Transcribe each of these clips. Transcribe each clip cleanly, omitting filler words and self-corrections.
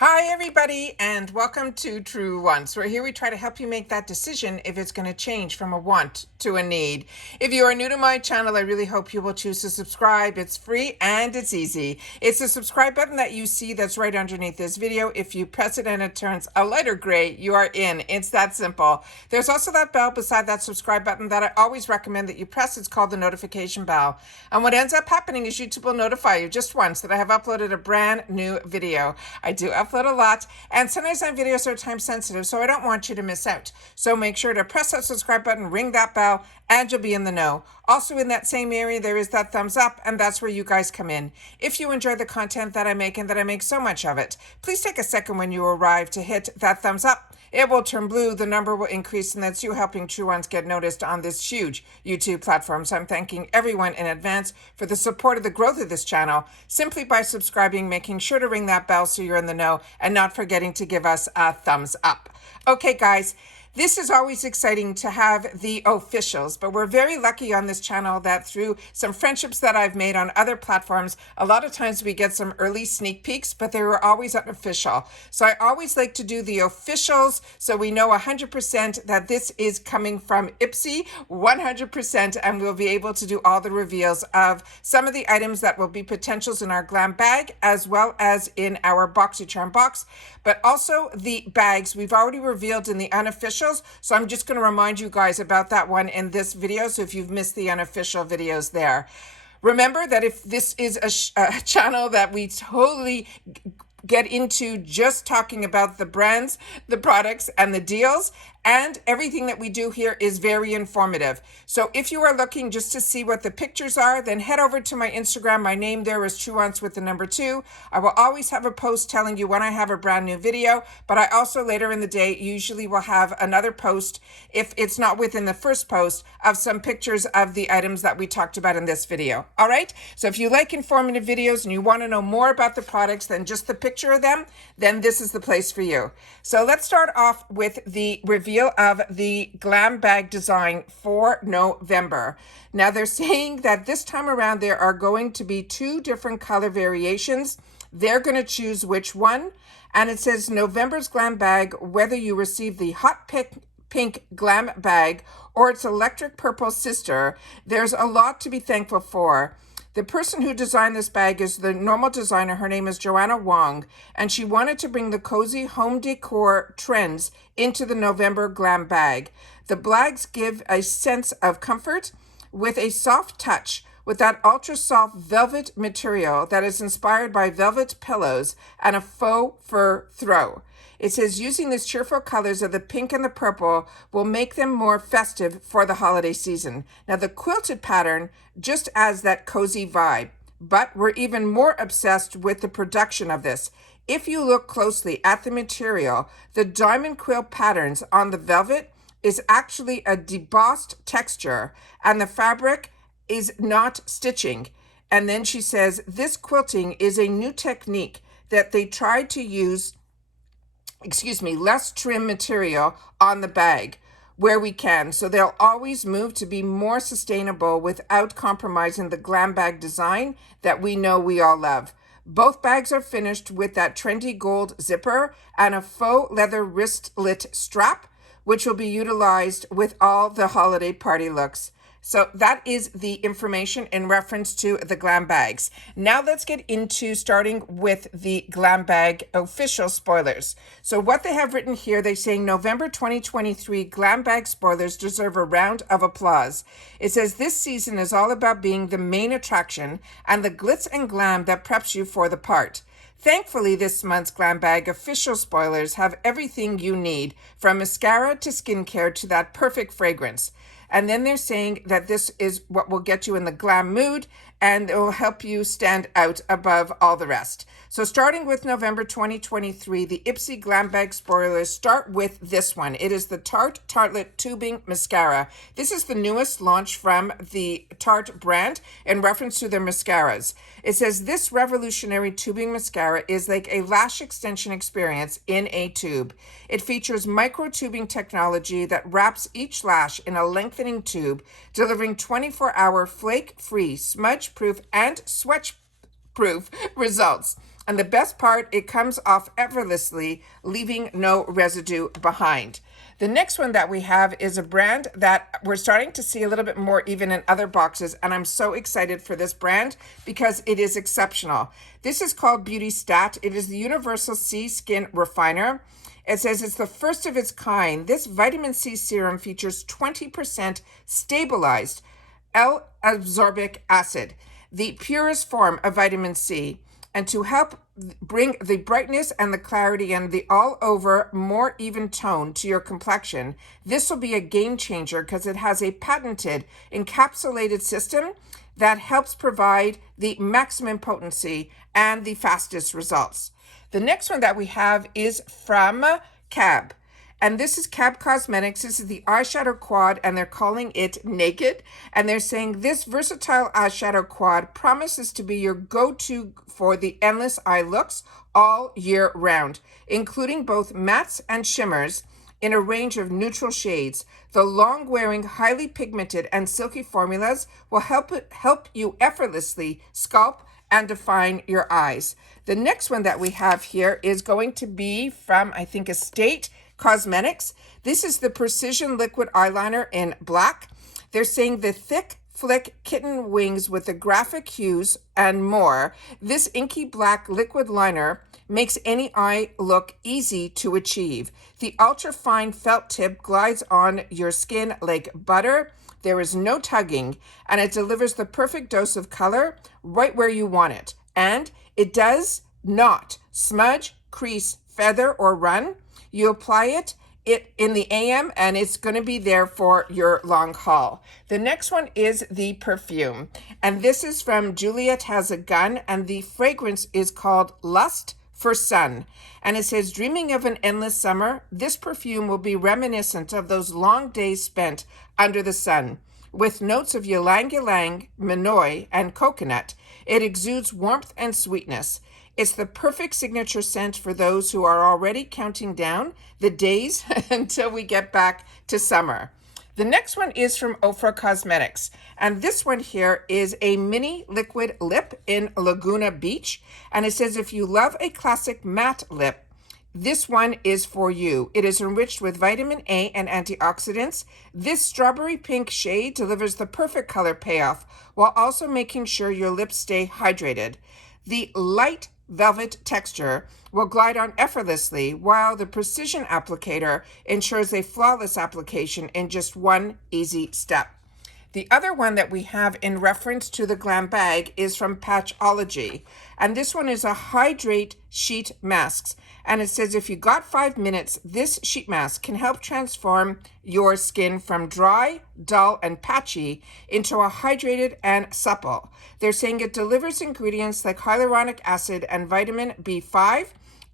Hi, everybody, and welcome to True Wants, where here we try to help you make that decision if it's going to change from a want to a need. If you are new to my channel, I really hope you will choose to subscribe. It's free and it's easy. It's the subscribe button that you see that's right underneath this video. If you press it and it turns a lighter gray, you are in. It's that simple. There's also that bell beside that subscribe button that I always recommend that you press. It's called the notification bell. And what ends up happening is YouTube will notify you just once that I have uploaded a brand new video. I do upload a lot, and sometimes my videos are time sensitive, so I don't want you to miss out. So make sure to press that subscribe button, ring that bell, and you'll be in the know. Also in that same area, there is that thumbs up, and that's where you guys come in. If you enjoy the content that I make and that I make so much of it, please take a second when you arrive to hit that thumbs up. It will turn blue, the number will increase, and that's you helping True Ones get noticed on this huge YouTube platform. So I'm thanking everyone in advance for the support of the growth of this channel, simply by subscribing, making sure to ring that bell so you're in the know, and not forgetting to give us a thumbs up. Okay, guys. This is always exciting to have the officials, but we're very lucky on this channel that through some friendships that I've made on other platforms, a lot of times we get some early sneak peeks, but they were always unofficial. So I always like to do the officials so we know 100% that this is coming from IPSY, 100%, and we'll be able to do all the reveals of some of the items that will be potentials in our Glam bag, as well as in our Boxycharm box, but also the bags we've already revealed in the unofficial. So I'm just going to remind you guys about that one in this video. So if you've missed the unofficial videos there, remember that if this is a channel that we totally get into just talking about the brands, the products, and the deals, and everything that we do here is very informative. So if you are looking just to see what the pictures are, then head over to my Instagram. My name there is TrueOnce with the number 2. I will always have a post telling you when I have a brand new video, but I also later in the day usually will have another post, if it's not within the first post, of some pictures of the items that we talked about in this video. All right? So if you like informative videos and you want to know more about the products than just the picture of them, then this is the place for you. So let's start off with the reveal of the Glam bag design for November. Now they're saying that this time around there are going to be 2 different color variations. They're going to choose which one. And it says November's Glam bag, whether you receive the hot pink Glam bag or its electric purple sister, there's a lot to be thankful for. The person who designed this bag is the normal designer. Her name is Joanna Wong, and she wanted to bring the cozy home decor trends into the November Glam bag. The bags give a sense of comfort with a soft touch with that ultra soft velvet material that is inspired by velvet pillows and a faux fur throw. It says using these cheerful colors of the pink and the purple will make them more festive for the holiday season. Now the quilted pattern just adds that cozy vibe, but we're even more obsessed with the production of this. If you look closely at the material, the diamond quill patterns on the velvet is actually a debossed texture, and the fabric is not stitching. And then she says this quilting is a new technique that they tried to use less trim material on the bag where we can. So they'll always move to be more sustainable without compromising the Glam bag design that we know we all love. Both bags are finished with that trendy gold zipper and a faux leather wristlet strap, which will be utilized with all the holiday party looks. So that is the information in reference to the Glam bags. Now let's get into starting with the Glam bag official spoilers. So what they have written here, they're saying November 2023 Glam bag spoilers deserve a round of applause. It says this season is all about being the main attraction and the glitz and glam that preps you for the part. Thankfully, this month's Glam bag official spoilers have everything you need, from mascara to skincare to that perfect fragrance. And then they're saying that this is what will get you in the glam mood and it will help you stand out above all the rest. So starting with November 2023, the IPSY Glam bag spoilers start with this one. It is the Tarte Tartlet Tubing Mascara. This is the newest launch from the Tarte brand in reference to their mascaras. It says this revolutionary tubing mascara is like a lash extension experience in a tube. It features micro tubing technology that wraps each lash in a lengthening tube, delivering 24-hour flake-free, smudge-proof, and sweat-proof results. And the best part, it comes off effortlessly, leaving no residue behind. The next one that we have is a brand that we're starting to see a little bit more even in other boxes, and I'm so excited for this brand because it is exceptional. This is called Beauty Stat. It is the Universal C Skin Refiner. It says it's the first of its kind. This vitamin C serum features 20% stabilized L-ascorbic acid, the purest form of vitamin C, and to help bring the brightness and the clarity and the all-over, more even tone to your complexion. This will be a game changer because it has a patented encapsulated system that helps provide the maximum potency and the fastest results. The next one that we have is from CAB. And this is CAB Cosmetics. This is the eyeshadow quad, and they're calling it Naked. And they're saying this versatile eyeshadow quad promises to be your go-to for the endless eye looks all year round, including both mattes and shimmers in a range of neutral shades. The long-wearing, highly pigmented and silky formulas will help you effortlessly sculpt and define your eyes. The next one that we have here is going to be from, I think, Estate Cosmetics. This is the Precision Liquid Eyeliner in black. They're saying the thick flick kitten wings with the graphic hues and more. This inky black liquid liner makes any eye look easy to achieve. The ultra fine felt tip glides on your skin like butter. There is no tugging, and it delivers the perfect dose of color right where you want it. And it does not smudge, crease, feather, or run. You apply it in the AM, and it's going to be there for your long haul. The next one is the perfume, and this is from Juliet Has a Gun, and the fragrance is called Lust for Sun. And it says, dreaming of an endless summer, this perfume will be reminiscent of those long days spent under the sun. With notes of ylang ylang, manoi, and coconut, it exudes warmth and sweetness. It's the perfect signature scent for those who are already counting down the days until we get back to summer. The next one is from Ofra Cosmetics, and this one here is a mini liquid lip in Laguna Beach, and it says if you love a classic matte lip, this one is for you. It is enriched with vitamin A and antioxidants. This strawberry pink shade delivers the perfect color payoff while also making sure your lips stay hydrated. The light velvet texture will glide on effortlessly, while the precision applicator ensures a flawless application in just one easy step. The other one that we have in reference to the GlamBag is from Patchology, and this one is a Hydrate Sheet Masks. And it says if you got 5 minutes, this sheet mask can help transform your skin from dry, dull, and patchy into a hydrated and supple. They're saying it delivers ingredients like hyaluronic acid and vitamin B5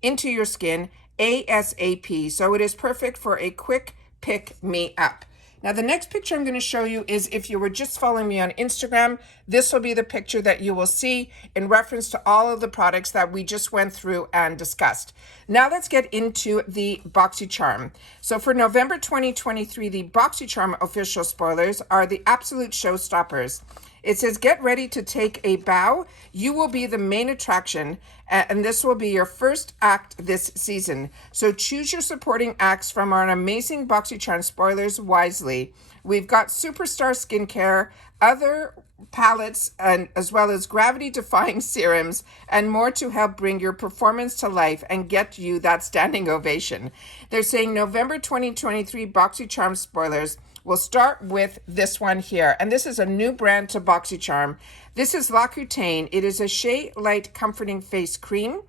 into your skin ASAP. So it is perfect for a quick pick-me-up. Now, the next picture I'm going to show you is if you were just following me on Instagram, this will be the picture that you will see in reference to all of the products that we just went through and discussed. Now, let's get into the Boxycharm. So for November 2023, the Boxycharm official spoilers are the absolute showstoppers. It says, get ready to take a bow. You will be the main attraction, and this will be your first act this season. So choose your supporting acts from our amazing Boxycharm spoilers wisely. We've got superstar skincare, other palettes, and as well as gravity-defying serums, and more to help bring your performance to life and get you that standing ovation. They're saying November 2023 Boxycharm spoilers. We'll start with this one here, and this is a new brand to Boxycharm. This is Rakuten. It is a Shea Light Comforting Face Cream.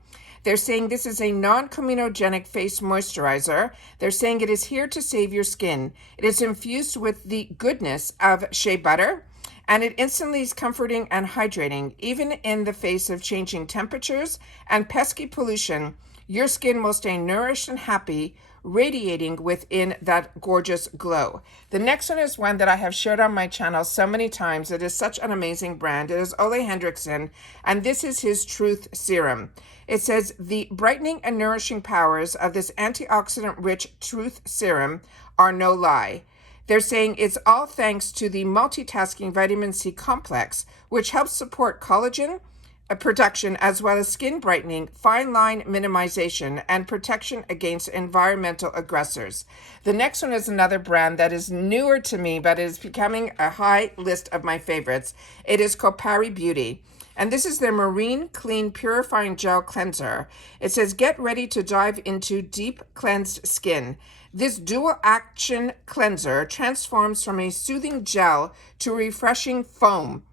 They're saying this is a non-comedogenic face moisturizer. They're saying it is here to save your skin. It is infused with the goodness of shea butter, and it instantly is comforting and hydrating. Even in the face of changing temperatures and pesky pollution, your skin will stay nourished and happy, radiating within that gorgeous glow. The next one is one that I have shared on my channel so many times. It is such an amazing brand. It is Ole Hendrickson, and this is his Truth Serum. It says the brightening and nourishing powers of this antioxidant-rich Truth Serum are no lie. They're saying it's all thanks to the multitasking vitamin C complex, which helps support collagen, protection, as well as skin brightening, fine line minimization, and protection against environmental aggressors. The next one is another brand that is newer to me, but is becoming a high list of my favorites. It is Kopari Beauty. And this is their Marine Clean Purifying Gel Cleanser. It says, get ready to dive into deep cleansed skin. This dual action cleanser transforms from a soothing gel to a refreshing foam.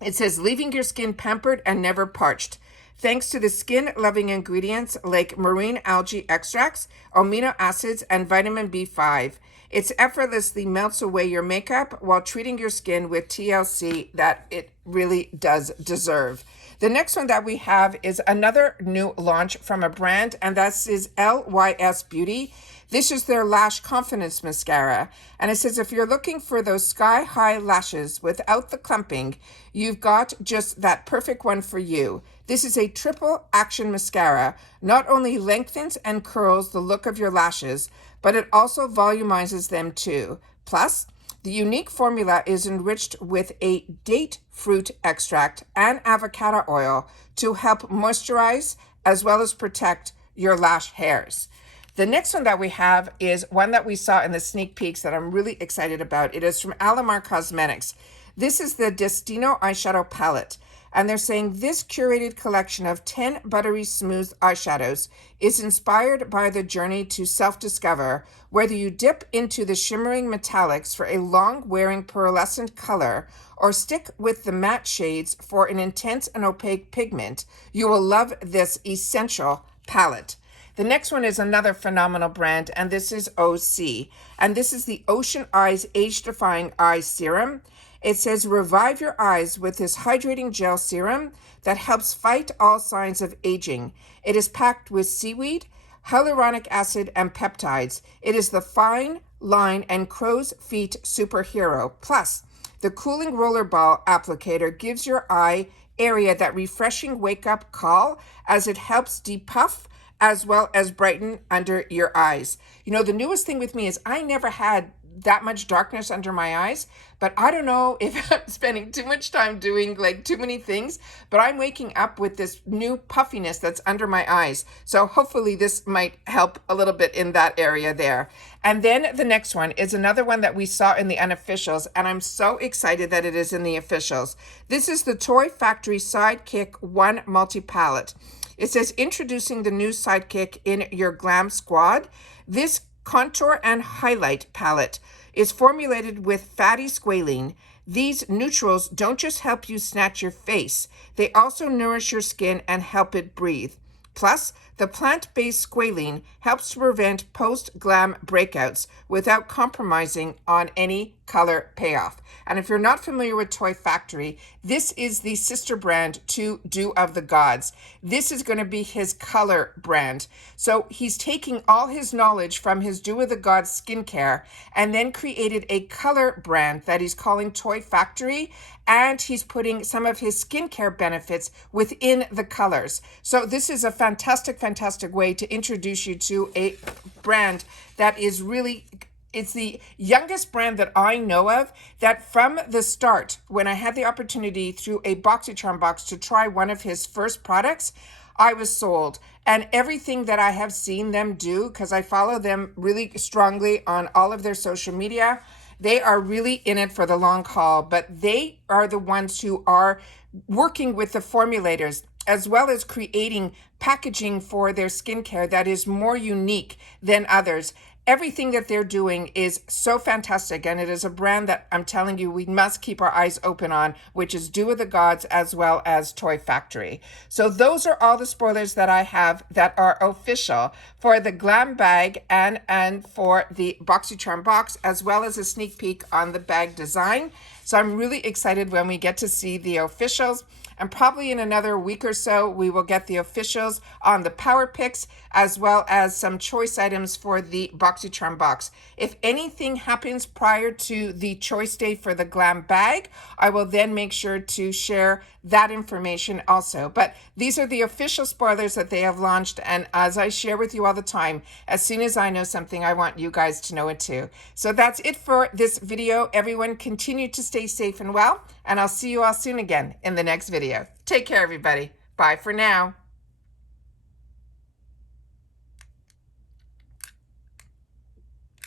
It says, leaving your skin pampered and never parched. Thanks to the skin-loving ingredients like marine algae extracts, amino acids, and vitamin B5. It effortlessly melts away your makeup while treating your skin with TLC that it really does deserve. The next one that we have is another new launch from a brand, and that is LYS Beauty. This is their Lash Confidence Mascara. And it says, if you're looking for those sky-high lashes without the clumping, you've got just that perfect one for you. This is a triple action mascara. Not only lengthens and curls the look of your lashes, but it also volumizes them too. Plus, the unique formula is enriched with a date fruit extract and avocado oil to help moisturize as well as protect your lash hairs. The next one that we have is one that we saw in the sneak peeks that I'm really excited about. It is from Alamar Cosmetics. This is the Destino eyeshadow palette. And they're saying this curated collection of 10 buttery smooth eyeshadows is inspired by the journey to self-discover, whether you dip into the shimmering metallics for a long-wearing pearlescent color or stick with the matte shades for an intense and opaque pigment, you will love this essential palette. The next one is another phenomenal brand, and this is OC. And this is the Ocean Eyes Age Defying Eye Serum. It says, revive your eyes with this hydrating gel serum that helps fight all signs of aging. It is packed with seaweed, hyaluronic acid, and peptides. It is the fine line and crow's feet superhero. Plus, the cooling roller ball applicator gives your eye area that refreshing wake-up call as it helps depuff as well as brighten under your eyes. You know, the newest thing with me is I never had that much darkness under my eyes, but I don't know if I'm spending too much time doing like too many things, but I'm waking up with this new puffiness that's under my eyes. So hopefully this might help a little bit in that area there. And then the next one is another one that we saw in the unofficials, and I'm so excited that it is in the officials. This is the Toy Factory Sidekick 1 Multi-Palette. It says, introducing the new sidekick in your Glam squad. This contour and highlight palette is formulated with fatty squalene. These neutrals don't just help you snatch your face, they also nourish your skin and help it breathe. Plus, the plant-based squalene helps to prevent post-glam breakouts without compromising on any color payoff. And if you're not familiar with Toy Factory, this is the sister brand to Dew of the Gods. This is going to be his color brand. So he's taking all his knowledge from his Dew of the Gods skincare and then created a color brand that he's calling Toy Factory, and he's putting some of his skincare benefits within the colors. So this is a fantastic way to introduce you to a brand that is really, it's the youngest brand that I know of that from the start, when I had the opportunity through a Boxycharm box to try one of his first products, I was sold. And everything that I have seen them do, because I follow them really strongly on all of their social media, they are really in it for the long haul, but they are the ones who are working with the formulators as well as creating packaging for their skincare that is more unique than others. Everything that they're doing is so fantastic, and it is a brand that I'm telling you we must keep our eyes open on, which is Dew of the Gods as well as Toy Factory. So those are all the spoilers that I have that are official for the Glam bag and for the Boxycharm box, as well as a sneak peek on the bag design. So I'm really excited when we get to see the officials. And probably in another week or so, we will get the officials on the Power Picks, as well as some choice items for the Boxycharm box. If anything happens prior to the choice day for the Glam bag, I will then make sure to share that information also. But these are the official spoilers that they have launched. And as I share with you all the time, as soon as I know something, I want you guys to know it too. So that's it for this video. Everyone continue to stay safe and well, and I'll see you all soon again in the next video. Take care, everybody. Bye for now.